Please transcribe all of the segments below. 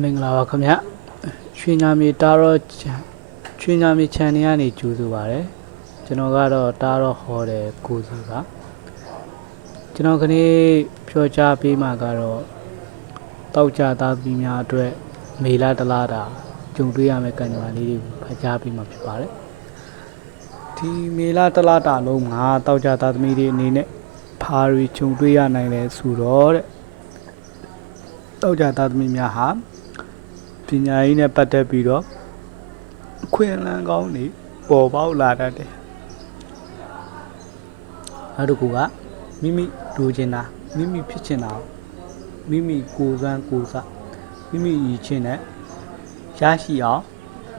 မင်္ဂလာပါခင်ဗျရွှေညာမီတာရောရွှေညာမီ channel ကနေကြိုဆိုပါရစေကျွန်တော်ကတော့တာရောဟောတယ်ကိုစုပါကျွန်တော်ခနေ့ပြောကြားပေးမှာကတော့တောက်ကြသားသမီးများအတွက်မေလာတလားတာကြုံတွေ့ရမယ့်ကံကြမ္မာလေးတွေကိုဖတ်ကြားပေးမှာဖြစ်ပါတယ်ဒီမေလာတလားတာလုံးမှာတောက်ကြသားသမီးတွေအနေနဲ့ဖာရီကြုံတွေ့ရနိုင်တယ်ဆိုတော့တဲ့ တောက်ကြသားသမီးများဟာပညာရေးနဲ့ပတ်သက်ပြီးတော့အခွင့်အလမ်းကောင်းတွေပေါ်ပေါက်လာတတ်တယ်နောက်တစ်ခုကမိမိလိုချင်တာမိမိဖြစ်ချင်တာမိမိကိုယ်စွမ်းကိုယ်စမိမိရည်ချင်တဲ့ရရှိအောင်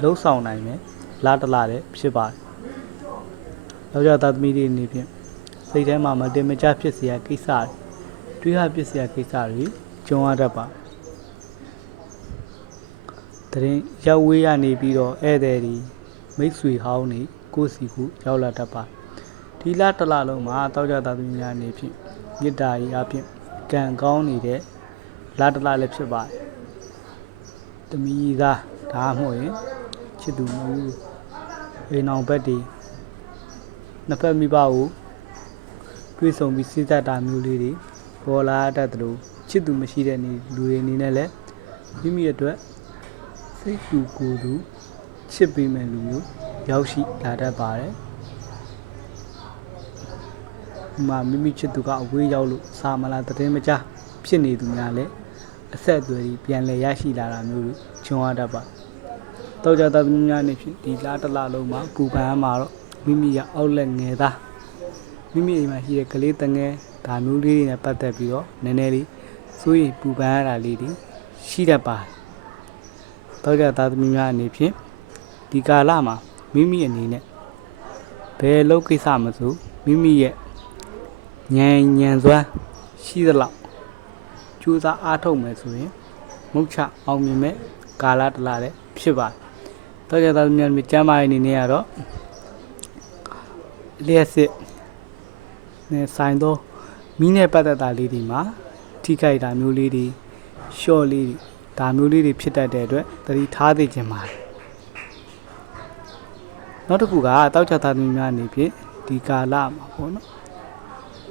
လှုပ်ဆောင်နိုင်မယ်လာတလာတဲ့ဖြစ်ပါတယ်။ယောက်ျားသားသမီးတွေအနေဖြင့်စိတ်ထဲမှာမတင်မကျဖြစ်စရာကိစ္စတွေတွေးရဖြစ်စရာကိစ္စတွေ ကြုံရတတ်ပါတယ်တရင်ရောက်ဝေးရနေပြီးတော့ဧည့်သည်ဒီမိတ်ဆွေဟောင်းနေကိုယ့်စီကိုရောက်လာတတ်ပါဒီလတစ်လလုံးမှာတောက်ကြသားသူများနေဖြင့်မေတ္တာရေးအပြင်ကံကောင်းနေတဲ့လတစ်လလည်းဖြစ်ပါတယ်တမီးသားဒါမှမဟုတ်ရင်ချစ်သူမျိုးအိမ်အောင်ဘက်ဒီနှစ်ဖက်မိဘကိုတွေ့ဆုံပြီးစိတ်သက်တာမျိုးလေးတွေပေါ်လာတတ်တယ်လို့ ချစ်သူမရှိတဲ့နေလူတွေအနေနဲ့လည်းမိမိအတွက်စိတ်တူကိုယ်တူချစ်ပေးမဲ့လူမျိုးရောက်ရှိလာတတ်ပါတယ်။ဒီမှာမိမိချစ်သူကအဝေးရောက်လို့စာမလားတည်င်းမကြဖြစ်နေသူများလည်းအဆက်အသွယ်ကြီးပြန်လည်ရရှိလာတာမျိုးတွေချွန်ရတတ်ပါ။တောက်ကြသားသမီးများနေဖြင့်ဒီလားတစ်လားလုံးမှာပူပန်မှာတော့မိမိရအောက်လက်ငယ်သားမိမိအိမ်မှာရှိတဲ့ကလေးတငယ်ဒါမျိုးလေးတွေနဲ့ပတ်သက်ပြီးတော့နည်းနည်းလေး စိုးရိမ်ပူပန်ရတာလေးတွေရှိတတ်ပါတယ်။တောက်ကြသားသမီးများအနေဖြင့်ဒီကာလမှာမိမိအနေနဲ့ဘယ်လုပ်ကိစ္စမဆိုမိမိရဲ့ဉာဏ်ဉာဏ်စွမ်းရှိသလောက်ကြိုးစားအားထုတ်မယ်ဆိုရင်မုတ်ချအောင်မြင်မဲ့ကာလတစ်လလည်းဖြစ်ပါတယ်တောက်ကြသားသမီးများမြကျမ်းမာရေးအနေနဲ့ကတော့လျှက်စစ်နဲ့ဆိုင်သောမိနဲ့ပတ်သက်တာလေးတွေမှာ ထိခိုက်တာမျိုးလေးတွေရှော့လေးတွေဒါမျိုးလေးတွေဖြစ်တတ်တဲ့အတွက်သတိထားသိခြင်းပါတယ်နောက်တစ်ခုကတောက်ချသားသမီးများအနေဖြင့်ဒီကာလမှာပေါ့နော်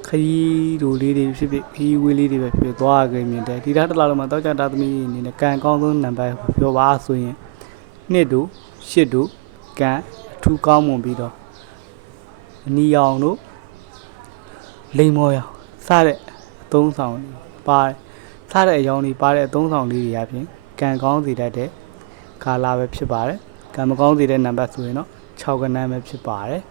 ခရီးတို့လေးတွေဖြစ်ဖြစ်ခရီးဝေးလေးတွေပဲဖြစ်ဖြစ်သွားကြမြင်တယ်ဒီလားတစ်လားလုံးမှာတောက်ချသားသမီးအနေနဲ့ကံကောင်းဆုံးနံပါတ်ပြောပါဆိုရင်နှစ်တို့ရှစ်တို့ကံအထူးကောင်းမွန်ပြီးတော့အနီရောင်တို့လိမ်မောရောင်စတဲ့အသုံးဆောင်တွေ ပါတယ်စားတဲ့အကြောင်းလေးပါတဲ့အသုံးဆောင်လေးတွေအပြင်ကံကောင်းစေတတ်တဲ့ကာလာပဲဖြစ်ပါတယ်။ကံမကောင်းစေတဲ့နံပါတ်ဆိုရင်တော့6ကနန်းပဲဖြစ်ပါတယ်။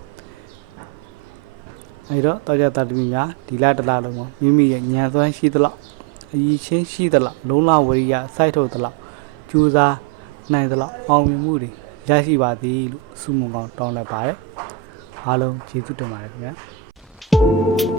အဲဒီတော့တောကြတတမီများဒီလတစ်လလုံးမှာမိမိရဲ့ဉာဏ်စွမ်းရှိသလောက်အရည်ချင်းရှိသလောက်လုံးလဝရိယစိုက်ထုတ်သလောက်ကြိုးစားနိုင်သလောက်အောင်မြင်မှုတွေရရှိပါသည်လို့ဆုမွန်ကောင်းတောင်းလိုက်ပါတယ်။အားလုံးကျေးဇူးတင်ပါတယ်ခင်ဗျာ။